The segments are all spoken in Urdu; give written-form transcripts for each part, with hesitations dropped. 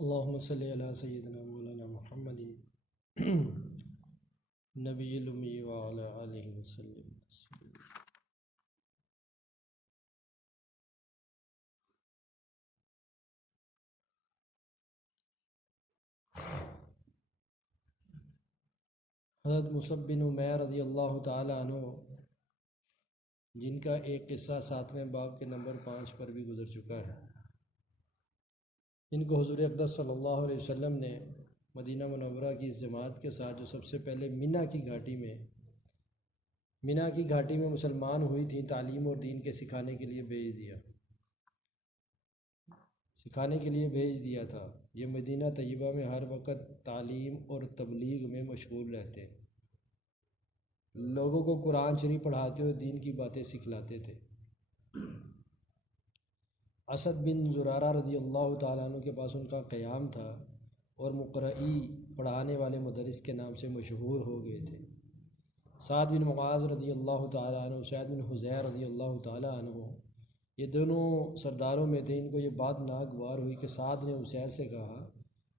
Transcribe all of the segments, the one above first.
اللہم صلی علی سیدنا مولانا محمد نبی الامی وعلی آلہ وسلم۔ حضرت مصعب بن عمیر رضی اللہ تعالی عنہ، جن کا ایک قصہ 7ویں باب کے نمبر 5 پر بھی گزر چکا ہے، ان کو حضور اقدس صلی اللہ علیہ وسلم نے مدینہ منورہ کی اس جماعت کے ساتھ جو سب سے پہلے مینا کی گھاٹی میں مسلمان ہوئی تھیں، تعلیم اور دین کے سکھانے کے لیے بھیج دیا تھا۔ یہ مدینہ طیبہ میں ہر وقت تعلیم اور تبلیغ میں مشغول رہتے، لوگوں کو قرآن شریف پڑھاتے اور دین کی باتیں سکھلاتے تھے۔ اسد بن زرارہ رضی اللہ تعالیٰ عنہ کے پاس ان کا قیام تھا اور مقرئی پڑھانے والے مدرس کے نام سے مشہور ہو گئے تھے۔ سعد بن معاذ رضی اللہ تعالیٰ عنہ، سعد بن حضیر رضی اللہ تعالیٰ عنہ، یہ دونوں سرداروں میں تھے۔ ان کو یہ بات ناگوار ہوئی کہ سعد نے حسیر سے کہا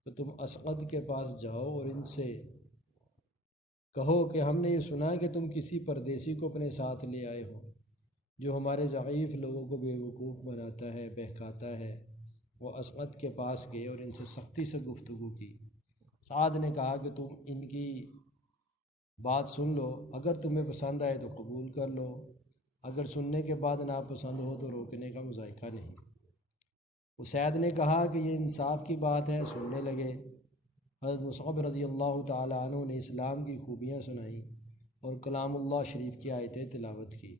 کہ تم اسعد کے پاس جاؤ اور ان سے کہو کہ ہم نے یہ سنا کہ تم کسی پردیسی کو اپنے ساتھ لے آئے ہو جو ہمارے ضعیف لوگوں کو بے وقوف بناتا ہے، بہکاتا ہے۔ وہ اسعد کے پاس گئے اور ان سے سختی سے گفتگو کی۔ سعد نے کہا کہ تم ان کی بات سن لو، اگر تمہیں پسند آئے تو قبول کر لو، اگر سننے کے بعد ناپسند ہو تو روکنے کا مذائقہ نہیں۔ اسید نے کہا کہ یہ انصاف کی بات ہے، سننے لگے۔ حضرت مصعب رضی اللہ تعالی عنہ نے اسلام کی خوبیاں سنائیں اور کلام اللہ شریف کی آیتیں تلاوت کی۔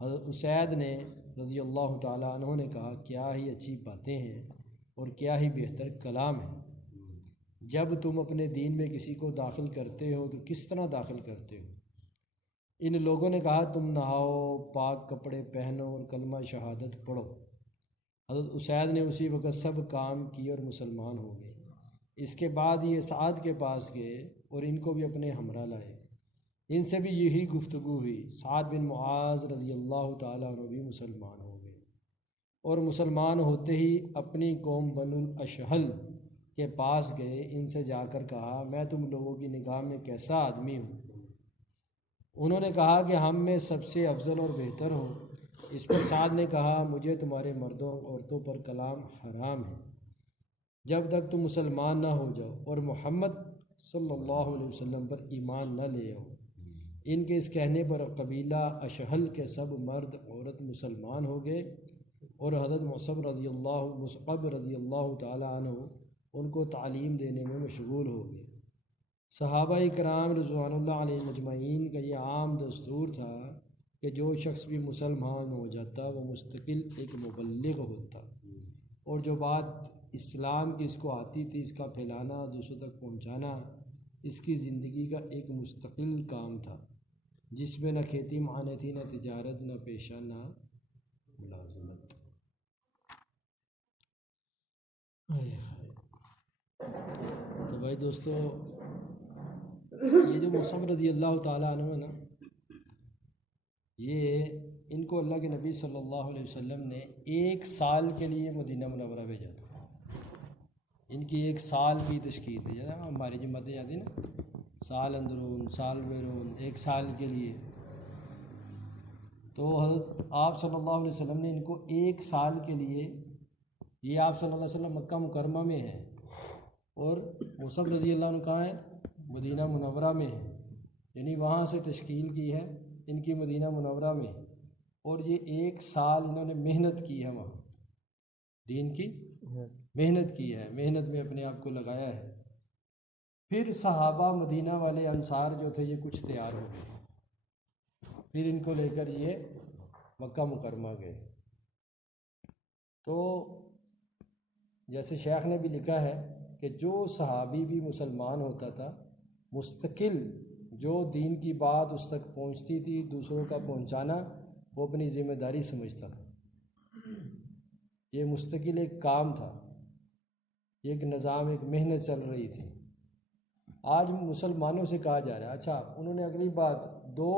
حضرت اسید نے رضی اللہ تعالی عنہ نے کہا کیا ہی اچھی باتیں ہیں اور کیا ہی بہتر کلام ہے۔ جب تم اپنے دین میں کسی کو داخل کرتے ہو تو کس طرح داخل کرتے ہو؟ ان لوگوں نے کہا تم نہاؤ، پاک کپڑے پہنو اور کلمہ شہادت پڑھو۔ حضرت اسید نے اسی وقت سب کام کیے اور مسلمان ہو گئے۔ اس کے بعد یہ سعد کے پاس گئے اور ان کو بھی اپنے ہمراہ لائے۔ ان سے بھی یہی گفتگو ہوئی۔ سعد بن معاذ رضی اللہ تعالیٰ عنہ بھی مسلمان ہو گئے اور مسلمان ہوتے ہی اپنی قوم بنو الاشہل کے پاس گئے۔ ان سے جا کر کہا میں تم لوگوں کی نگاہ میں کیسا آدمی ہوں؟ انہوں نے کہا کہ ہم میں سب سے افضل اور بہتر ہو۔ اس پر سعد نے کہا مجھے تمہارے مردوں عورتوں پر کلام حرام ہے جب تک تم مسلمان نہ ہو جاؤ اور محمد صلی اللہ علیہ وسلم پر ایمان نہ لے آؤ۔ ان کے اس کہنے پر قبیلہ اشہل کے سب مرد عورت مسلمان ہو گئے اور حضرت مصعب رضی اللہ تعالی عنہ ان کو تعلیم دینے میں مشغول ہو گئے۔ صحابہ کرام رضوان اللہ علیہ مجمعین کا یہ عام دستور تھا کہ جو شخص بھی مسلمان ہو جاتا وہ مستقل ایک مبلغ ہوتا اور جو بات اسلام کی اس کو آتی تھی اس کا پھیلانا، دوسروں تک پہنچانا اس کی زندگی کا ایک مستقل کام تھا، جس میں نہ کھیتی مہانے تھی، نہ تجارت، نہ پیشہ، نہ ملازمت۔ تو بھائی دوستو، یہ جو مصعب رضی اللہ تعالیٰ عنہ ہے نا، یہ ان کو اللہ کے نبی صلی اللہ علیہ وسلم نے 1 سال کے لیے مدینہ منورہ بھیجا تھا۔ ان کی 1 سال کی تشکیل تھی، ہماری جماعتیں جاتی ہیں نا، سال اندرون سال بیرون، 1 سال کے لیے۔ تو حضرت آپ صلی اللہ علیہ وسلم نے ان کو 1 سال کے لیے، یہ آپ صلی اللہ علیہ وسلم مکہ مکرمہ میں ہیں اور مصعب رضی اللہ عنہ کہاں ہے؟ مدینہ منورہ میں ہے، یعنی وہاں سے تشکیل کی ہے ان کی مدینہ منورہ میں، اور یہ 1 سال انہوں نے محنت کی ہے، وہاں دین کی محنت کی ہے، محنت میں اپنے آپ کو لگایا ہے۔ پھر صحابہ مدینہ والے انصار جو تھے یہ کچھ تیار ہو گئے، پھر ان کو لے کر یہ مکہ مکرمہ گئے۔ تو جیسے شیخ نے بھی لکھا ہے کہ جو صحابی بھی مسلمان ہوتا تھا، مستقل جو دین کی بات اس تک پہنچتی تھی دوسروں کا پہنچانا، وہ اپنی ذمہ داری سمجھتا تھا۔ یہ مستقل ایک کام تھا، ایک نظام، ایک محنت چل رہی تھی۔ آج مسلمانوں سے کہا جا رہا ہے، اچھا انہوں نے اگلی بات، 2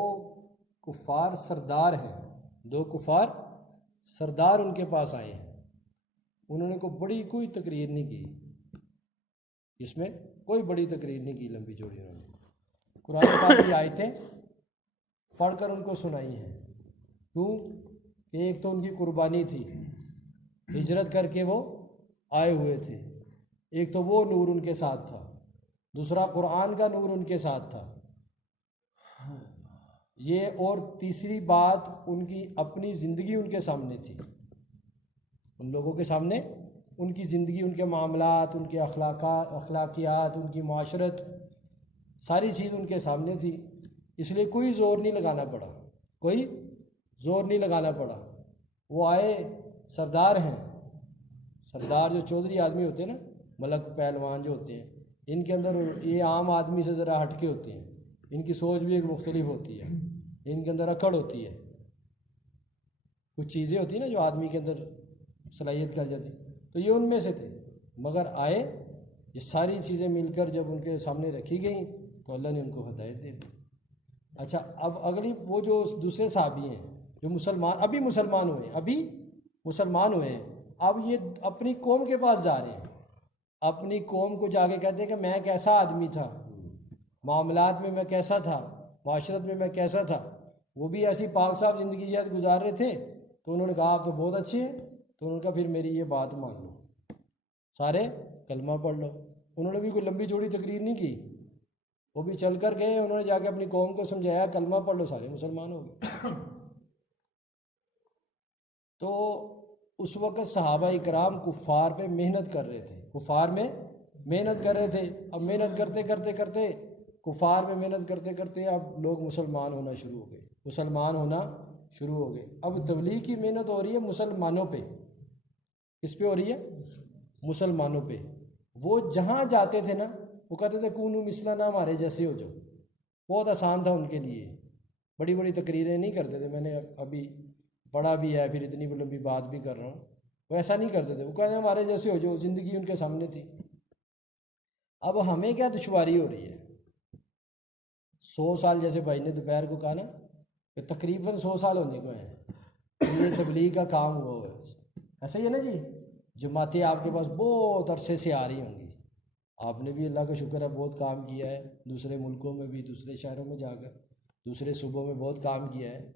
کفار سردار ہیں، 2 کفار سردار ان کے پاس آئے ہیں، انہوں نے کوئی تقریر نہیں کی، اس میں کوئی بڑی تقریر نہیں کی لمبی چوڑی، انہوں نے قرآن پاک کی آیتیں پڑھ کر ان کو سنائی ہیں۔ کیوں کہ ایک تو ان کی قربانی تھی، ہجرت کر کے وہ آئے ہوئے تھے، ایک تو وہ نور ان کے ساتھ تھا، دوسرا قرآن کا نور ان کے ساتھ تھا، یہ، اور تیسری بات ان کی اپنی زندگی ان کے سامنے تھی، ان لوگوں کے سامنے ان کی زندگی، ان کے معاملات، ان کے اخلاقیات، ان کی معاشرت، ساری چیز ان کے سامنے تھی، اس لیے کوئی زور نہیں لگانا پڑا، کوئی زور نہیں لگانا پڑا۔ وہ آئے، سردار ہیں، سردار جو چودھری آدمی ہوتے ہیں نا، ملک پہلوان جو ہوتے ہیں، ان کے اندر یہ عام آدمی سے ذرا ہٹ کے ہوتے ہیں، ان کی سوچ بھی ایک مختلف ہوتی ہے، ان کے اندر اکڑ ہوتی ہے، کچھ چیزیں ہوتی ہیں نا جو آدمی کے اندر صلاحیت کر جاتی، تو یہ ان میں سے تھے، مگر آئے، یہ ساری چیزیں مل کر جب ان کے سامنے رکھی گئیں تو اللہ نے ان کو ہدایت دے دی۔ اچھا اب اگلی، وہ جو دوسرے صحابی ہیں جو ابھی مسلمان ہوئے ہیں، اب یہ اپنی قوم کے پاس جا رہے ہیں، اپنی قوم کو جا کے کہتے ہیں کہ میں کیسا آدمی تھا، معاملات میں میں کیسا تھا، معاشرت میں میں کیسا تھا۔ وہ بھی ایسی پاک صاف زندگی گزار رہے تھے، تو انہوں نے کہا آپ تو بہت اچھے ہیں، تو انہوں نے کہا پھر میری یہ بات مان لو، سارے کلمہ پڑھ لو۔ انہوں نے بھی کوئی لمبی چوڑی تقریر نہیں کی، وہ بھی چل کر گئے، انہوں نے جا کے اپنی قوم کو سمجھایا کلمہ پڑھ لو، سارے مسلمان ہو گئے۔ تو اس وقت صحابہ اکرام کفار پہ محنت کر رہے تھے، کفار میں محنت کر رہے تھے۔ اب محنت کرتے کرتے کرتے، کفار میں محنت کرتے کرتے اب لوگ مسلمان ہونا شروع ہو گئے، اب تبلیغ کی محنت ہو رہی ہے مسلمانوں پہ، کس پہ ہو رہی ہے؟ مسلمانوں پہ۔ وہ جہاں جاتے تھے نا، وہ کہتے تھے کونو مثلنا، ہمارے جیسے ہو جاؤ، بہت آسان تھا ان کے لیے، بڑی بڑی تقریریں نہیں کرتے تھے، میں نے ابھی پڑھا بھی ہے، پھر اتنی لمبی بات بھی کر رہا ہوں، وہ ایسا نہیں کرتے تھے، وہ کہتے ہیں ہمارے جیسے ہو جاؤ، زندگی ان کے سامنے تھی۔ اب ہمیں کیا دشواری ہو رہی ہے؟ 100 سال، جیسے بھائی نے دوپہر کو کہا نا کہ تقریباً 100 سال ہونے کو ہیں یہ تبلیغ کا کام ہوا ہوا ہے، ایسا ہی ہے نا جی؟ جماعتیں آپ کے پاس بہت عرصے سے آ رہی ہوں گی، آپ نے بھی اللہ کا شکر ہے بہت کام کیا ہے، دوسرے ملکوں میں بھی، دوسرے شہروں میں جا کر، دوسرے صوبوں میں بہت کام کیا ہے۔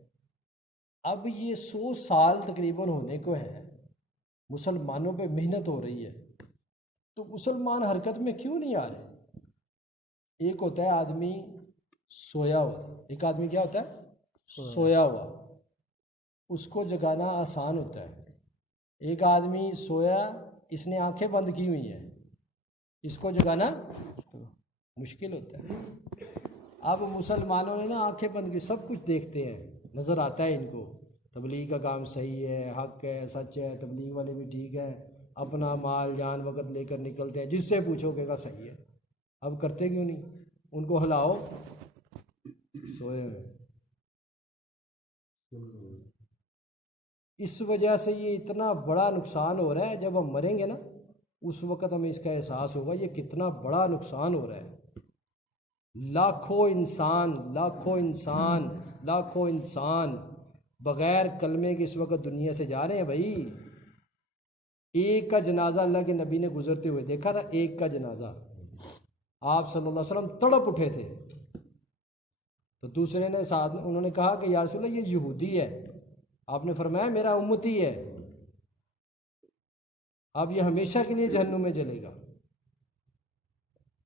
اب یہ 100 سال تقریباً ہونے کو ہے، مسلمانوں پہ محنت ہو رہی ہے، تو مسلمان حرکت میں کیوں نہیں آ رہے؟ ایک ہوتا ہے آدمی سویا ہوا، ایک آدمی کیا ہوتا ہے؟ سویا ہوا، اس کو جگانا آسان ہوتا ہے۔ ایک آدمی سویا، اس نے آنکھیں بند کی ہوئی ہیں، اس کو جگانا مشکل ہوتا ہے۔ اب مسلمانوں نے نا آنکھیں بند کی، سب کچھ دیکھتے ہیں، نظر آتا ہے ان کو، تبلیغ کا کام صحیح ہے، حق ہے، سچ ہے، تبلیغ والے بھی ٹھیک ہے، اپنا مال جان وقت لے کر نکلتے ہیں، جس سے پوچھو کہ صحیح ہے، اب کرتے کیوں نہیں؟ ان کو ہلاؤ، سوئے ہوئے۔ اس وجہ سے یہ اتنا بڑا نقصان ہو رہا ہے، جب ہم مریں گے نا اس وقت ہمیں اس کا احساس ہوگا یہ کتنا بڑا نقصان ہو رہا ہے۔ لاکھوں انسان بغیر کلمے کے اس وقت دنیا سے جا رہے ہیں بھائی. ایک کا جنازہ اللہ کے نبی نے گزرتے ہوئے دیکھا تھا، ایک کا جنازہ. آپ صلی اللہ علیہ وسلم تڑپ اٹھے تھے. تو دوسرے نے ساتھ انہوں نے کہا کہ یا رسول اللہ یہ یہودی ہے. آپ نے فرمایا میرا امتی ہے، اب یہ ہمیشہ کے لیے جہنم میں جلے گا.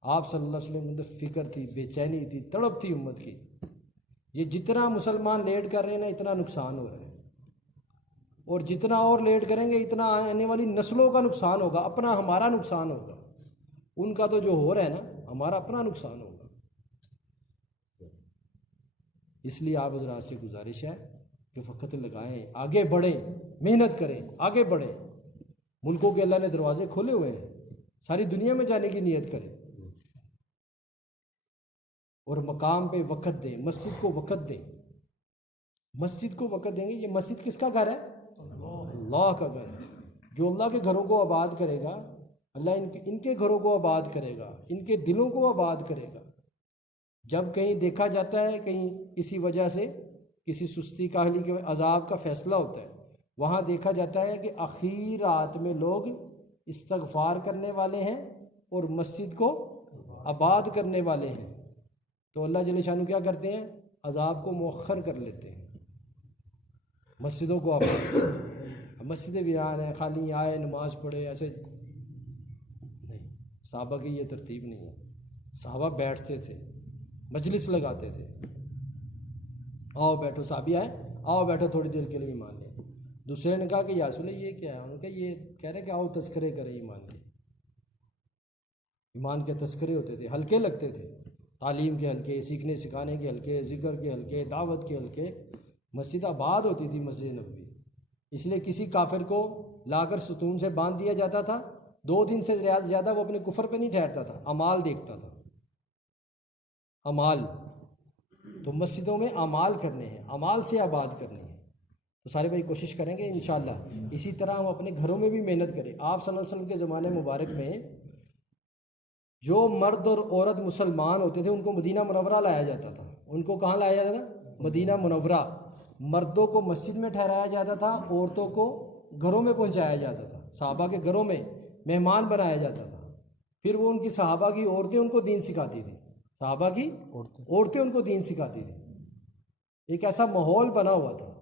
آپ صلی اللہ علیہ وسلم کو فکر تھی، بے چینی تھی، تڑپ تھی امت کی. یہ جتنا مسلمان لیٹ کر رہے ہیں نا اتنا نقصان ہو رہا ہے، اور جتنا اور لیٹ کریں گے اتنا آنے والی نسلوں کا نقصان ہوگا، اپنا ہمارا نقصان ہوگا. ان کا تو جو ہو رہا ہے نا ہمارا اپنا نقصان ہوگا. اس لیے آپ حضرات سے گزارش ہے کہ وقت لگائیں، آگے بڑھیں، محنت کریں، آگے بڑھیں. ملکوں کے اللہ نے دروازے کھولے ہوئے ہیں، ساری دنیا میں جانے کی نیت کریں، اور مقام پہ وقت دیں، مسجد کو وقت دیں. مسجد کو وقت دیں گے. یہ مسجد کس کا گھر ہے؟ اللہ کا گھر ہے. جو اللہ کے گھروں کو آباد کرے گا اللہ ان کے گھروں کو آباد کرے گا، ان کے دلوں کو آباد کرے گا. جب کہیں دیکھا جاتا ہے کہیں کسی وجہ سے کسی سستی کاہلی کے عذاب کا فیصلہ ہوتا ہے، وہاں دیکھا جاتا ہے کہ آخری رات میں لوگ استغفار کرنے والے ہیں اور مسجد کو آباد کرنے والے ہیں. تو اللہ جل شانہ کیا کرتے ہیں؟ عذاب کو مؤخر کر لیتے ہیں، مسجدوں کو آباد. مسجدیں ویران ہیں، خالی آئے نماز پڑھے، ایسے نہیں. صحابہ کی یہ ترتیب نہیں ہے. صحابہ بیٹھتے تھے، مجلس لگاتے تھے. آؤ بیٹھو، صحابی آئے، آؤ بیٹھو تھوڑی دیر کے لیے ایمان لیں. دوسرے نے کہا کہ یا رسول اللہ یہ کیا ہے؟ انہوں نے کہا یہ کہہ رہے کہ آؤ تذکرے کریں ایمان کے. ایمان کے تذکرے ہوتے تھے، حلقے لگتے تھے، تعلیم کے حلقے، سیکھنے سکھانے کے حلقے، ذکر کے حلقے، دعوت کے حلقے. مسجد آباد ہوتی تھی مسجد نبوی. اس لیے کسی کافر کو لا کر ستون سے باندھ دیا جاتا تھا، 2 دن سے زیادہ وہ اپنے کفر پہ نہیں ٹھہرتا تھا، اعمال دیکھتا تھا. اعمال تو مسجدوں میں اعمال کرنے ہیں، اعمال سے آباد کرنے ہیں. تو سارے بھائی کوشش کریں گے انشاءاللہ. اسی طرح ہم اپنے گھروں میں بھی محنت کریں. آپ صلی اللہ علیہ وسلم کے زمانے مبارک میں جو مرد اور عورت مسلمان ہوتے تھے ان کو مدینہ منورہ لایا جاتا تھا. ان کو کہاں لایا جاتا تھا؟ مدینہ منورہ. مردوں کو مسجد میں ٹھہرایا جاتا تھا، عورتوں کو گھروں میں پہنچایا جاتا تھا، صحابہ کے گھروں میں مہمان بنایا جاتا تھا. پھر وہ ان کی صحابہ کی عورتیں ان کو دین سکھاتی تھیں، صحابہ کی عورتیں ان کو دین سکھاتی تھیں. ایک ایسا ماحول بنا ہوا تھا.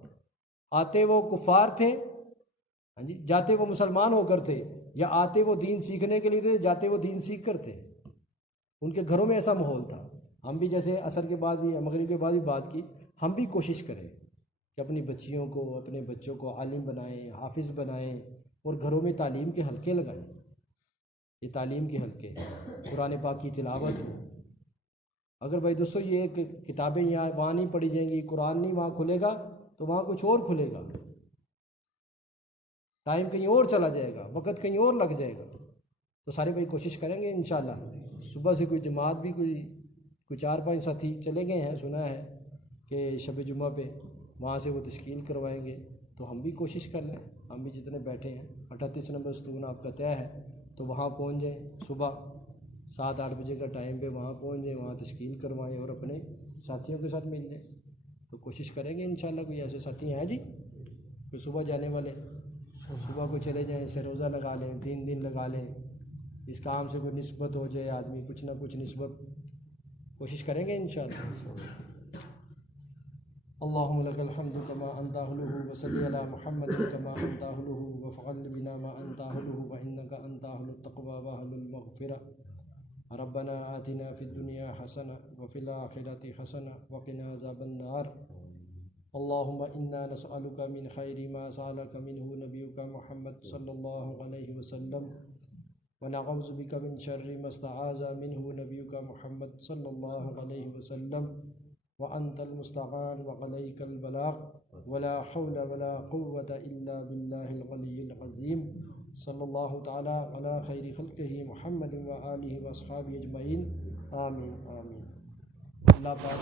آتے وہ کفار تھے، ہاں جی، جاتے وہ مسلمان ہو کر تھے، یا آتے وہ دین سیکھنے کے لیے تھے، جاتے وہ دین سیکھ کر تھے. ان کے گھروں میں ایسا ماحول تھا. ہم بھی جیسے عصر کے بعد بھی مغرب کے بعد بھی بات کی، ہم بھی کوشش کریں کہ اپنی بچیوں کو، اپنے بچوں کو عالم بنائیں، حافظ بنائیں، اور گھروں میں تعلیم کے حلقے لگائیں. یہ تعلیم کے حلقے، قرآن پاک کی تلاوت ہو. اگر بھائی دوستو یہ کتابیں یہاں وہاں نہیں پڑھی جائیں گی، قرآن نہیں وہاں کھلے گا، تو وہاں کچھ اور کھلے گا، ٹائم کہیں اور چلا جائے گا، وقت کہیں اور لگ جائے گا. تو سارے بھائی کوشش کریں گے انشاءاللہ. صبح سے کوئی جماعت بھی کوئی 4-5 ساتھی چلے گئے ہیں، سنا ہے کہ شب جمعہ پہ وہاں سے وہ تشکیل کروائیں گے. تو ہم بھی کوشش کر لیں، ہم بھی جتنے بیٹھے ہیں. 38 نمبر ستون آپ کا طے ہے، تو وہاں پہنچ جائیں. صبح 7-8 بجے کا ٹائم پہ وہاں پہنچ جائیں، وہاں تشکیل کروائیں اور اپنے ساتھیوں کے ساتھ مل لیں. تو کوشش کریں گے انشاءاللہ. کوئی ایسے ساتھی ہیں جی کوئی صبح جانے والے؟ صبح کو چلے جائیں، سے روزہ لگا لیں، 3 دن لگا لیں. اس کام سے کوئی نسبت ہو جائے، آدمی کچھ نہ کچھ نسبت کوشش کریں گے انشاءاللہ. اللہم لک الحمد کما انت اہلہ وصلی علی محمد کما انت اہلہ وفعل بنا ما انت اہلہ وانک انت اہل التقوی واہل المغفرہ. ربنا آتنا فی الدنیا حسنہ وفی الآخرۃ حسنہ وقنا عذاب النار. اللہم انا نسألک من خیر ما سألک منہ نبیک محمد صلی اللہ علیہ وسلم، ونعوذ بک من شر ما استعاذ منہ نبیک محمد صلی اللہ علیہ وسلم، وانت المستعان وعلیک البلاغ، ولا حول ولا قوة الا باللہ العلی العظیم. صلی اللہ تعالی علی خیر خلقہ محمد وآلہ واصحابہ اجمعین. آمین آمین. اللہ پاک